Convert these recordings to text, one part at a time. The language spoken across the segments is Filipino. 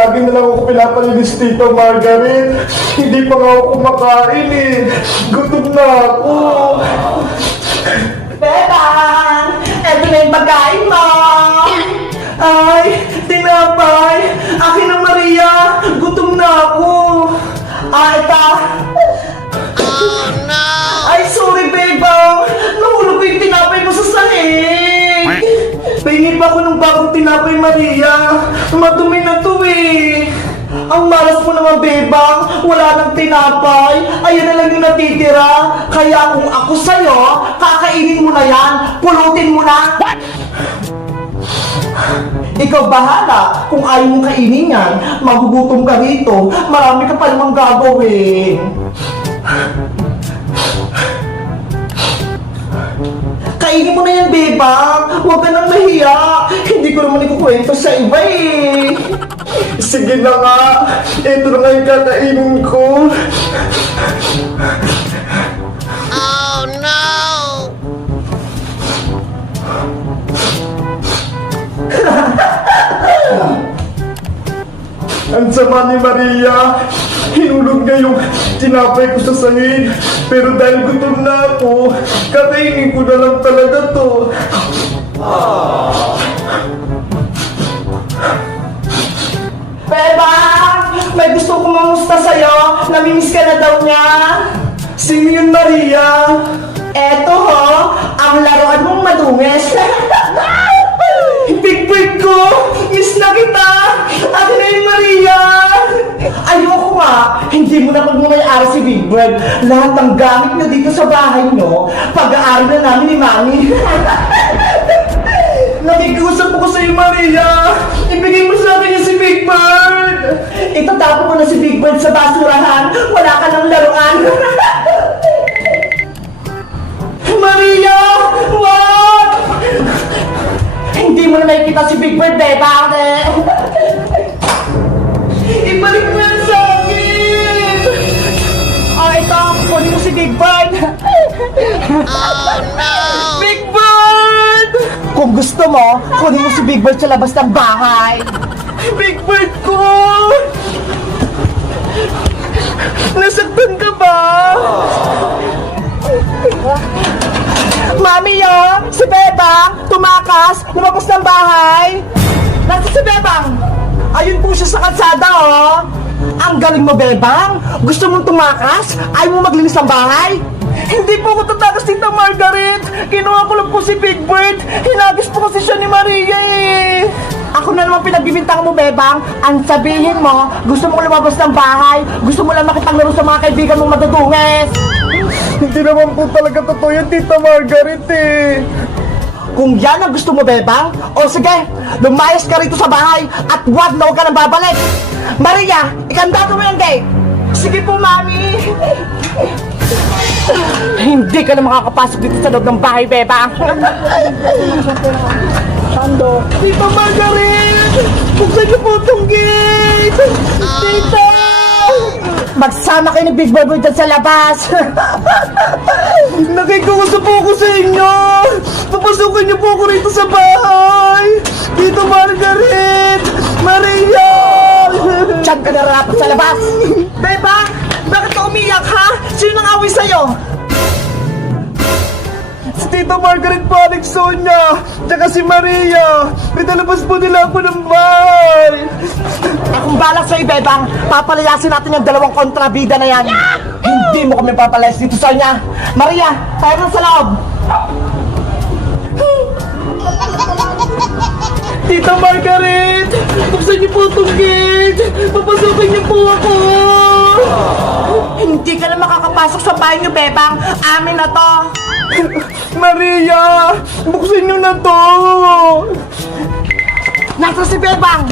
lagi na lang ako pinapalinis, Tita Margaret. Hindi pa nga ako kumakain eh. Gutom na ako. Bebang! Eto na yung pagkain mo! Ay, tinapay! Akin na, Maria! Gutom na ako! Ito! Oh no! Ay, sorry, Bebang! Nahulog ko yung tinapay mo sa sahig! Pahingi pa ako ng bagong tinapay, Maria! Madumi na to eh! Ang malas mo naman, Bebang! Wala nang tinapay! Ayan na lang yung natitira! Kaya kung ako sa'yo, kakainin mo na yan! Pulutin mo na! What? Ikaw bahala! Kung ayaw mong kainin yan, magugutom ka rito! Marami ka pa namang gagawin! Kainin mo na yan, Bebang! Huwag ka nang mahiya! Hindi ko naman ikukwento sa iba eh! Sige na nga. Ito na nga yung kakainin ko. Oh no! Ang sama ni Maria. Hinulog niya yung tinapay ko sa sahig. Pero dahil gutom na ako, kakainin ko na lang talaga to. Bebang! May gusto kong mamusta sa'yo! Namimiss ka na daw niya! Sino yun, Maria? Eto ho! Ang laruan mong madungis! Big bird ko! Miss na kita! Akin na yung Maria! Ayoko nga! Hindi mo na pagmamayari si Big Bird. Lahat ng gamit na dito sa bahay nyo, pag-aari na namin ni Mami. Nakikusap ko sa'yo, Maria! Ibigay mo sa akin yung si Big Bird! Itatapon mo na si Big Bird sa basurahan! Wala ka ng laruan! Maria! Wag! Hindi mo na nakikita si Big Bird, eh! Bakit? Ibalik mo yan sa akin! Oh, ito! Kunin mo si Big Bird! Oh no! Big Bird! Kung gusto mo, kunin mo si Big Bird sa labas ng bahay. Big Bird ko! Nasaktan ka ba? Mami yo! Si Bebang! Tumakas! Lumabas ng bahay! Nasa si Bebang! Ayun po siya sa kalsada, oh! Ang galing mo, Bebang! Gusto mong tumakas? Ayaw mo maglinis ng bahay? Hindi po ako tatakas, Tita Margaret! Kinuha ko lang po si Big Bird! Hinagis po kasi siya ni Maria eh! Ako na naman pinagbibintang mo, Bebang! Ang sabihin mo, gusto mong lumabas ng bahay! Gusto mo lang makipaglaro sa mga kaibigan mong madudungis! Hindi naman po talaga totoo yan, Tita Margaret eh. Kung yan ang gusto mo, Bebang, o sige, lumayas ka rito sa bahay at huwag na huwag ka nang babalik! Maria, ikandado mo yung gate! Sige po, Mami! Hindi ka na makakapasok dito sa loob ng bahay, Bebang! Sando! Tita Margaret! Buksan niyo po itong gate! Tita! Magsama kayo ni Big Bird dyan sa labas! Nakikuusap po ako sa inyo! Papasukin niyo po ako rito sa bahay! Tita Margaret! Maria! Diyan ka nararapat sa labas! Beba! Bakit ka umiyak, ha? Sino nang away sa'yo? Si Tita Margaret po, Alex Sonia, tsaka si Maria. Pinalabas po nila ako ng bahay. Akong balak sa'yo, Bebang, papalayasin natin yung dalawang kontrabida na yan. Hindi mo kami papalayas dito sa niya. Maria, tayo na sa loob. Tita Margaret, buksan niyo po itong gate. Papasukin niyo po ako. Hindi ka na makakapasok sa bahay niyo, Bebang. Amin na to. Maria, buksan niyo na to. Nasa si Bebang.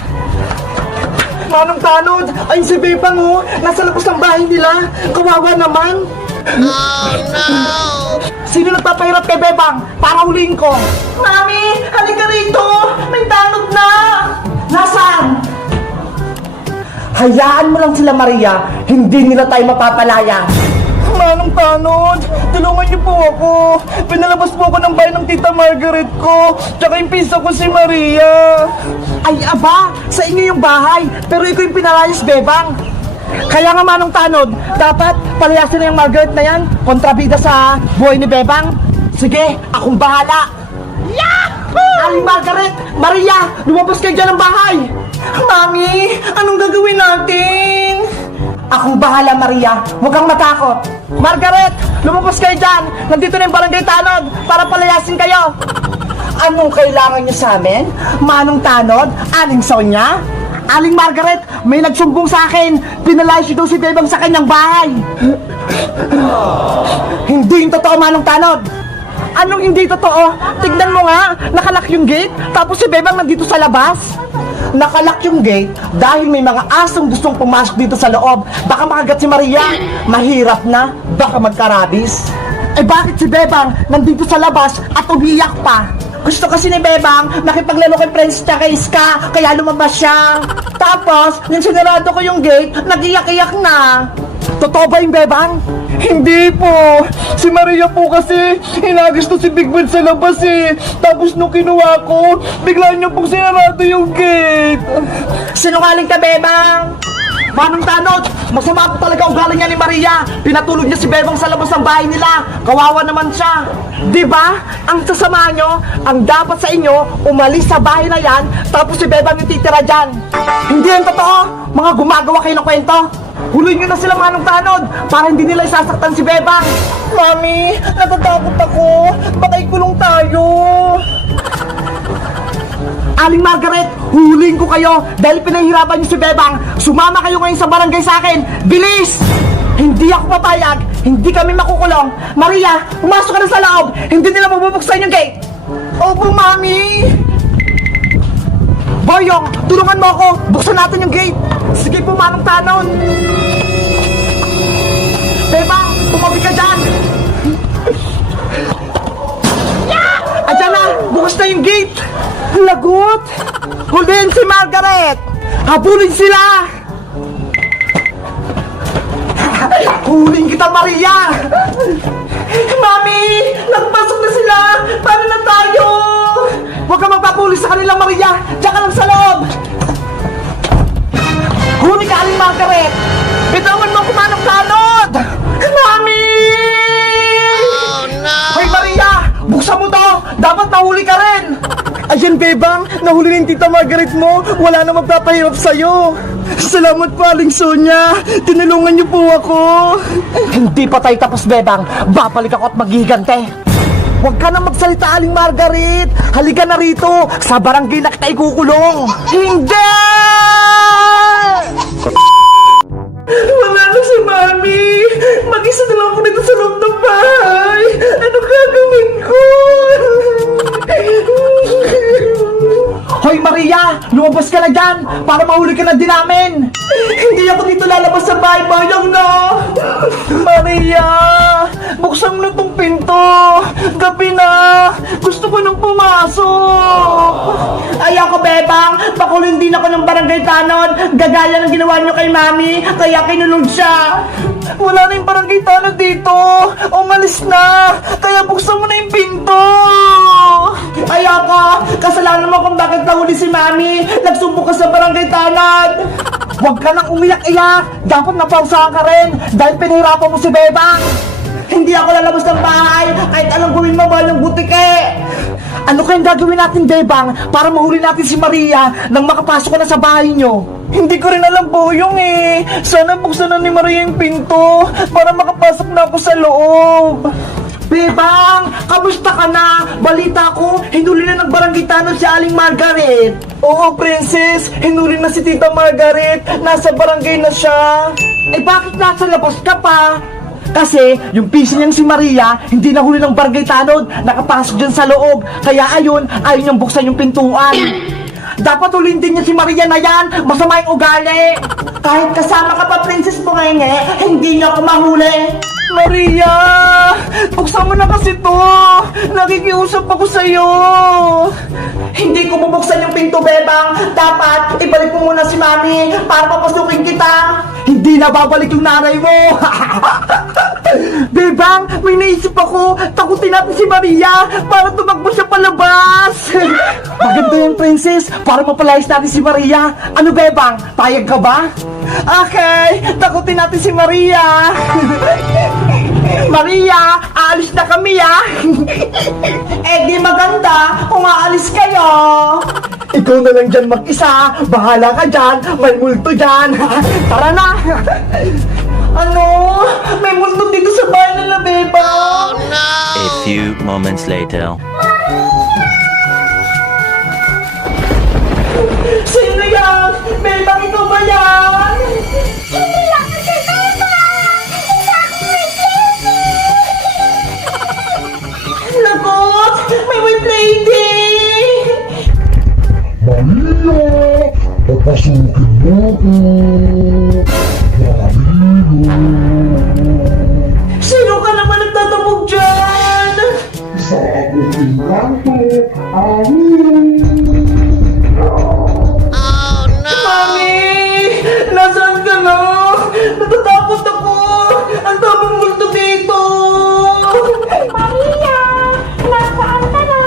Manong Tanod, ayun si Bebang oh. Nasa labas ng bahay nila. Kawawa naman. Oh no! Sino nagpapahirap kay Bebang? Para huliin ko. Mami, halika rito. May tanod na. Nasaan? Hayaan mo lang sila, Maria. Hindi nila tayo mapapalaya. Manong Tanod, tulungan niyo po ako. Pinalabas po ako ng bahay ng Tita Margaret ko, tsaka yung pinsa ko si Maria. Ay aba, sa inyo yung bahay, pero ikaw yung pinalayas, Bebang. Kaya nga Manong Tanod, dapat palayasin na yung Margaret na yan, kontrabida sa buhay ni Bebang. Sige, akong bahala. Yahoo! Aling Margaret, Maria, lumabas kayo dyan ng bahay. Mami, anong gagawin natin? Akong bahala, Maria. Huwag kang matakot. Margaret, lumabas kayo dyan. Nandito na yung Barangay Tanod para palayasin kayo. Anong kailangan niyo sa amin? Manong Tanod? Aling Sonia? Aling Margaret, may nagsumbong sa akin. Pinalayas daw si Bebang sa kanyang bahay. Hindi yung totoo, Manong Tanod. Anong hindi totoo? Tignan mo nga, nakalak yung gate, tapos si Bebang nandito sa labas. Nakalak yung gate dahil may mga asong gustong pumasok dito sa loob. Baka makagat si Maria. Mahirap na, baka magkarabis. Eh bakit si Bebang nandito sa labas at umiyak pa? Gusto kasi ni Bebang makipaglaro kay Prince at kay Iska, kaya lumabas siya. Tapos, nung sinarado ko yung gate, nag-iyak-iyak na. Totoo ba yung Bebang? Hindi po. Si Maria po kasi hinagis to si Big Ben sa labas eh. Tapos nung kinuha ko, bigla niya pong sinarado yung gate. Sinungaling ka, Bebang! Manong Tanod, masama po talaga ugali niya ni Maria. Pinatulog niya si Bebang sa labas ng bahay nila. Kawawa naman siya. Di ba? Ang sasama nyo, ang dapat sa inyo, umalis sa bahay na yan, tapos si Bebang yung titira dyan. Hindi yan totoo. Mga gumagawa kayo ng kwento. Huloy nyo na sila, Manong Tanod, para hindi nila isasaktan si Bebang. Mami, natatakot ako. Baka ikulong tayo. Aling Margaret, huhulihin ko kayo dahil pinahihirapan niyo si Bebang. Sumama kayo ngayon sa barangay sa akin. Bilis! Hindi ako papayag. Hindi kami makukulong. Maria, pumasok ka na sa loob. Hindi nila mabubuksan yung gate. Opo, Mami. Boyong, tulungan mo ako. Buksan natin yung gate. Sige po, Manong Tanod. Bebang, tumabi ka dyan. Ayan na, bukas na yung gate. Lagot! Huliin si Margaret! Habulin sila! Huliin kita, Maria! Mami! Nagpasok na sila! Paano na tayo? Huwag ka magpapulis sa kanila, Maria! Diyan ka lang sa loob! Huli ka, Aling Margaret! Bitawan mo kumanong Tanod! Mami! Oh no! Hoy, Maria! Buksan mo to! Dapat nahuli ka rin! Ayan, Bebang, nahuli ng Tita Margaret mo. Wala na magpapahirap sa'yo. Salamat po, Aling Sonia. Tinulungan niyo po ako. Hindi pa tayo tapos, Bebang. Babalik ako at maghihigante. Huwag ka na magsalita, Aling Margaret. Halika na rito. Sa barangay na kita ikukulong. Hindi! Wala na si Mami. Mag-isa na lang ako dito sa loob ng bahay. Ano gagawin ko? Hoy Maria, lumabas ka na dyan para mahuli ka na din namin. Hindi ako dito lalabas sa bahay, bayang na. Maria, buksan mo na tong pinto. Gabi na, gusto ko nang pumasok. Ay ako, Bebang, pakulin din ako ng Barangay Tanod. Gagaya ng ginawa niyo kay Mami, kaya kinulong siya. Wala na yung Barangay Tanod dito. Umalis na, kaya buksan mo na yung pinto. Ay ako, kasalanan mo kung bakit nahuli si Mami. Nagsumbong ka sa Barangay Tanod. Huwag ka nang umiyak-iyak. Dapat napausahan ka rin dahil pinahirapan mo si Bebang. Hindi ako lalabas ng bahay kahit anong gawin mo, balang butike. Ano kayang gagawin natin, Bebang, para mahuli natin si Maria nang makapasok ka na sa bahay nyo? Hindi ko rin alam, Boyong eh. Sana buksan na ni Maria yung pinto para makapasok na ako sa loob. Bebang, kamusta ka na? Balita ko, hinuli na ng Barangay Tanod si Aling Margaret. Oo, Princess. Hinuli na si Tita Margaret. Nasa barangay na siya. Eh bakit nasa labas ka pa? Kasi yung pisa niyang si Maria, hindi nahuli ng Barangay Tanod. Nakapasok dyan sa loob. Kaya ayun, ayaw niyang buksan yung pintuan. Dapat huliin din niya si Maria na yan. Masama yung ugali. Kahit kasama ka pa, Princess Bungenge, hindi niya ako mahuli. Maria! Buksan mo na kasi to! Nakikiusap ako sa'yo! Hindi ko bubuksan yung pinto, Bebang. Dapat ibalik mo muna si Mami para papasukin kita. Hindi na babalik yung nanay mo! Bebang, may naisip ako. Takutin natin si Maria para tumakbo siya palabas. Maganda yan, princess. Para mapalayas natin si Maria. Ano, Bebang? Payag ka ba? Okay, takutin natin si Maria. Maria, aalis na kami, ah. Eh di maganda kung aalis kayo. Ikaw na lang dyan mag-isa. Bahala ka dyan. May multo dyan. Tara na. Ano? May multo dito sa bahay nila, Bebang. Oh no! A few moments later. Sino yan? Bebang, ikaw ba yan? Hindi ako si Beba! Isa akong waitlady! Lagot! May white lady! Maria, papasukin mo ko. Sino ka naman nagtatabog dyan? Sa akong pinanto, amin. Oh no! Mami! Nasaan ka na? Natatakot ako! Ang daming multo dito! Maria! Nasaan ka na?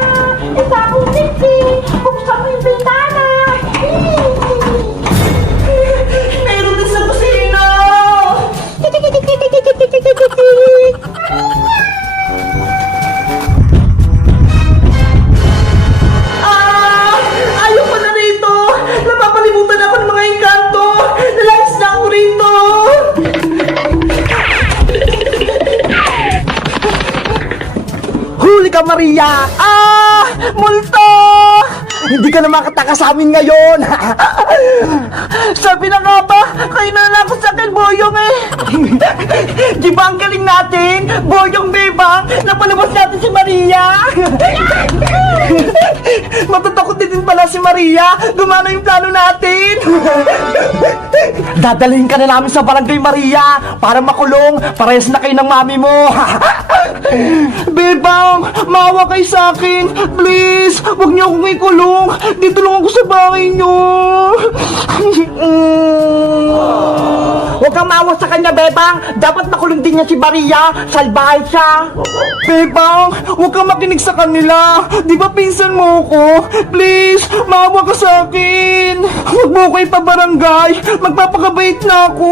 Isa akong sisi! Buksan mo yung bintana! Meron din sa kusina! Ah! Ayaw pa na rito! Napapalimutan ako ng mga engkanto! Nalayas na ako rito! Huli ka, Maria! Ah! Multo! Hindi ka na makataka sa amin ngayon! Sabi na nga ba, kayo na lang ako sa akin, Boyong eh! Di ba ang galing natin? Boyong, Bebang, napalabas natin si Maria! Matatakot din pala si Maria! Gumana yung plano natin! Dadalhin ka na namin sa barangay, Maria, para makulong, parehas na kayo ng mami mo! Bebang, maawa kayo sa akin! Please, huwag niyo akong ikulong! Dito lang ako sa bahay niyo! Huwag kang maawa sa kanya, Bebang! Dapat makulong din niya si Maria! Salbahay siya! Bebang, huwag kang makinig sa kanila! Di ba pinsan mo ko? Please, maawa ka sa akin! Huwag mo ko ipabarangay! Magpapakabait na ako!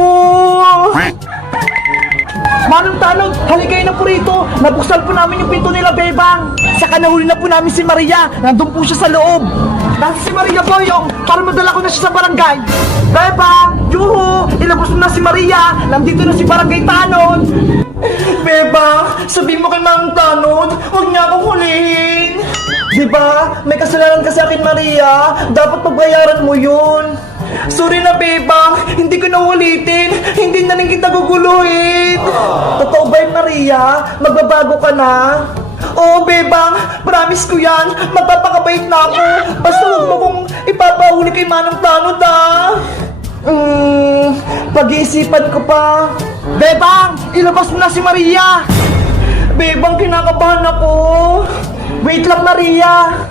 Manong Tanong, haligay na po rito. Nabuksan po namin yung pinto nila, Bebang. Saka nahuli na po namin si Maria. Nandun po siya sa loob. Nasa si Maria, Boyong, para madala ko na siya sa barangay. Bebang, yuhu, ilabas mo na si Maria. Nandito na si Barangay Tanon. Bebang, sabihin mo kay Manong Tanon, huwag niya akong hulihin. Diba, may kasalanan ka sa akin, Maria. Dapat pagbayaran mo yun. Sorry na, Bebang. Hindi ko na ulitin. Hindi na rin kita guguluhin. Totoo ba yun, Maria? Magbabago ka na? Oo, Bebang. Promise ko yan. Magpapakabait na ako. Basta huwag mo kong ipapahuli kay Manong Tanod, ah. Pag-iisipan ko pa. Bebang, ilabas mo na si Maria. Bebang, kinakabahan ako. Wait lang, Maria.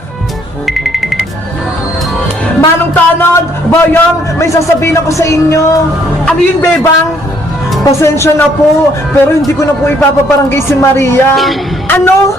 Manong Tanod, Boyong, may sasabihin ako sa inyo. Ano yun, Bebang? Pasensya na po, pero hindi ko na po ipapabarangay si Maria. Ano?